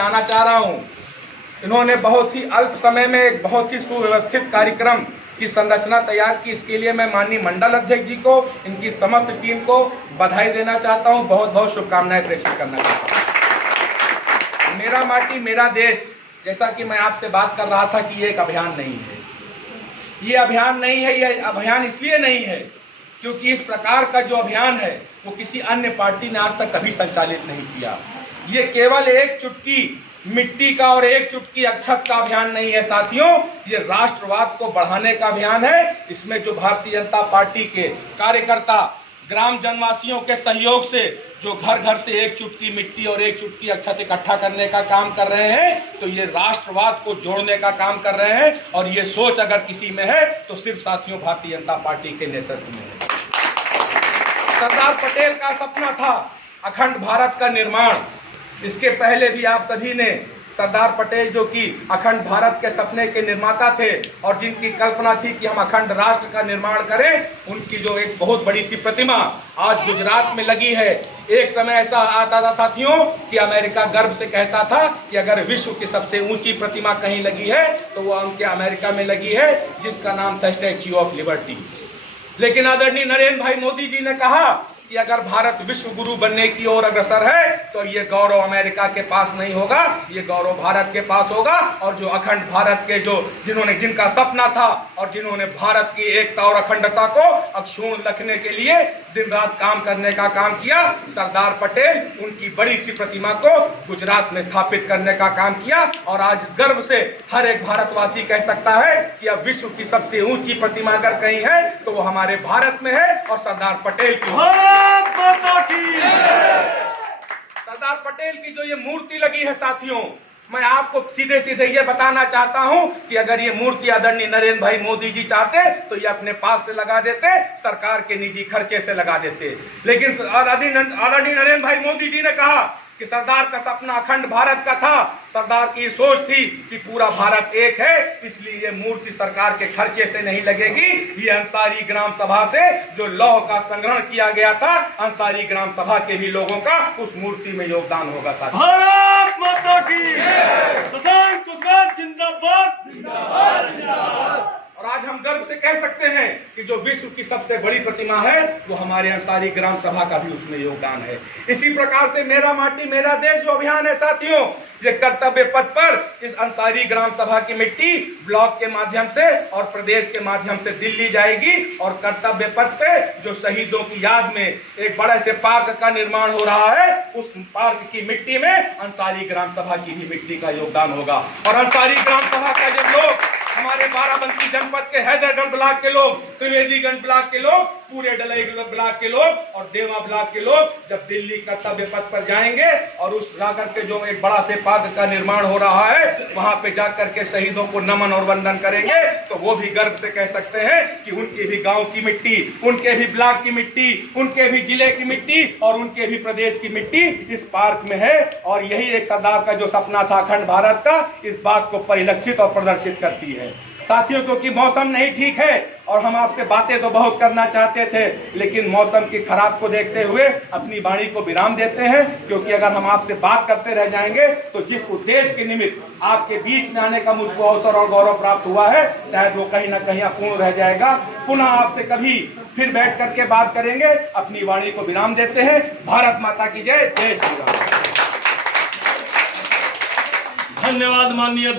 आना चाह रहा हूं। इन्होंने बहुत ही अल्प समय में एक बहुत ही सुव्यवस्थित कार्यक्रम की संरचना तैयार की। इसके लिए मैं माननीय मंडल अध्यक्ष जी को, इनकी समस्त टीम को बधाई देना चाहता हूं, बहुत बहुत शुभकामनाएं प्रेषित करना चाहता हूं। मेरा माटी मेरा देश, जैसा कि मैं आपसे बात कर रहा था कि ये एक अभियान नहीं है, ये अभियान नहीं है। ये अभियान इसलिए नहीं है क्योंकि इस प्रकार का जो अभियान है वो किसी अन्य पार्टी ने आज तक कभी संचालित नहीं किया। ये केवल एक चुटकी मिट्टी का और एक चुटकी अक्षत का अभियान नहीं है साथियों, ये राष्ट्रवाद को बढ़ाने का अभियान है। इसमें जो भारतीय जनता पार्टी के कार्यकर्ता ग्राम जनवासियों के सहयोग से जो घर घर से एक चुटकी मिट्टी और एक चुटकी अक्षत इकट्ठा करने का काम कर रहे हैं, तो ये राष्ट्रवाद को जोड़ने का काम कर रहे हैं। और ये सोच अगर किसी में है तो सिर्फ साथियों भारतीय जनता पार्टी के नेतृत्व में है। सरदार पटेल का सपना था अखंड भारत का निर्माण। इसके पहले भी आप सभी ने सरदार पटेल, जो कि अखंड भारत के सपने के निर्माता थे और जिनकी कल्पना थी कि हम अखंड राष्ट्र का निर्माण करें, उनकी जो एक बहुत बड़ी सी प्रतिमा आज गुजरात में लगी है। एक समय ऐसा आता था साथियों कि अमेरिका गर्व से कहता था कि अगर विश्व की सबसे ऊंची प्रतिमा कहीं लगी है तो वो उनके अमेरिका में लगी है, जिसका नाम था स्टैच्यू ऑफ लिबर्टी। लेकिन आदरणीय नरेंद्र भाई मोदी जी ने कहा कि अगर भारत विश्व गुरु बनने की ओर अग्रसर है तो ये गौरव अमेरिका के पास नहीं होगा, ये गौरव भारत के पास होगा। और जो अखंड भारत के जिनका सपना था और जिन्होंने भारत की एकता और अखंडता को अक्षुण्ण रखने के लिए दिन रात काम करने का काम किया, सरदार पटेल उनकी बड़ी सी प्रतिमा को गुजरात में स्थापित करने का काम किया। और आज गर्व से हर एक भारतवासी कह सकता है कि अब विश्व की सबसे ऊंची प्रतिमा अगर कहीं है तो वो हमारे भारत में है और सरदार पटेल की सरदार पटेल की जो ये मूर्ति लगी है साथियों, मैं आपको सीधे सीधे ये बताना चाहता हूं कि अगर ये मूर्ति आदरणीय नरेंद्र भाई मोदी जी चाहते तो ये अपने पास से लगा देते, सरकार के निजी खर्चे से लगा देते। लेकिन आदरणीय नरेंद्र भाई मोदी जी ने कहा कि सरदार का सपना अखंड भारत का था, सरदार की सोच थी कि पूरा भारत एक है, इसलिए ये मूर्ति सरकार के खर्चे से नहीं लगेगी। ये अंसारी ग्राम सभा से जो लौह का संग्रहण किया गया था, अंसारी ग्राम सभा के भी लोगों का उस मूर्ति में योगदान होगा। भारत माता की सशक्त जिंदाबाद जिंदाबाद। और आज हम गर्व से कह सकते हैं कि जो विश्व की सबसे बड़ी प्रतिमा है वो हमारे अंसारी ग्राम सभा का भी उसमें योगदान है। इसी प्रकार से मेरा माटी मेरा देश जो अभियान है साथियों, ये कर्तव्य पथ पर इस अंसारी ग्राम सभा की मिट्टी ब्लॉक के माध्यम से और प्रदेश के माध्यम से दिल्ली जाएगी। और कर्तव्य पथ पे जो शहीदों की याद में एक बड़े से पार्क का निर्माण हो रहा है, उस पार्क की मिट्टी में अंसारी ग्राम सभा की भी मिट्टी का योगदान होगा। और अंसारी ग्राम सभा का जब लोग, हमारे बाराबंकी जनपद के हैदरगंज ब्लॉक के लोग, त्रिवेदीगंज ब्लॉक के लोग, पूरे डलई ब्लॉक के लोग और देवा ब्लॉक के लोग जब दिल्ली कर्तव्य पथ पर जाएंगे और उस जाकर के जो एक बड़ा से पार्क का निर्माण हो रहा है वहां पे जाकर के शहीदों को नमन और वंदन करेंगे, तो वो भी गर्व से कह सकते हैं कि उनके भी गांव की मिट्टी, उनके भी ब्लॉक की मिट्टी, उनके भी जिले की मिट्टी और उनके भी प्रदेश की मिट्टी इस पार्क में है। और यही एक सरदार का जो सपना था अखंड भारत का, इस बात को परिलक्षित और प्रदर्शित करती है साथियों। क्योंकि मौसम नहीं ठीक है और हम आपसे बातें तो बहुत करना चाहते थे, लेकिन मौसम की खराब को देखते हुए अपनी वाणी को विराम देते हैं। क्योंकि अगर हम आपसे बात करते रह जाएंगे तो जिस उद्देश्य के निमित्त आपके बीच में आने का मुझको अवसर और गौरव प्राप्त हुआ है, शायद वो कहीं ना कहीं अपूर्ण रह जाएगा। पुनः आपसे कभी फिर बैठ करके बात करेंगे। अपनी वाणी को विराम देते हैं। भारत माता की जय, जय श्री राम। धन्यवाद माननीय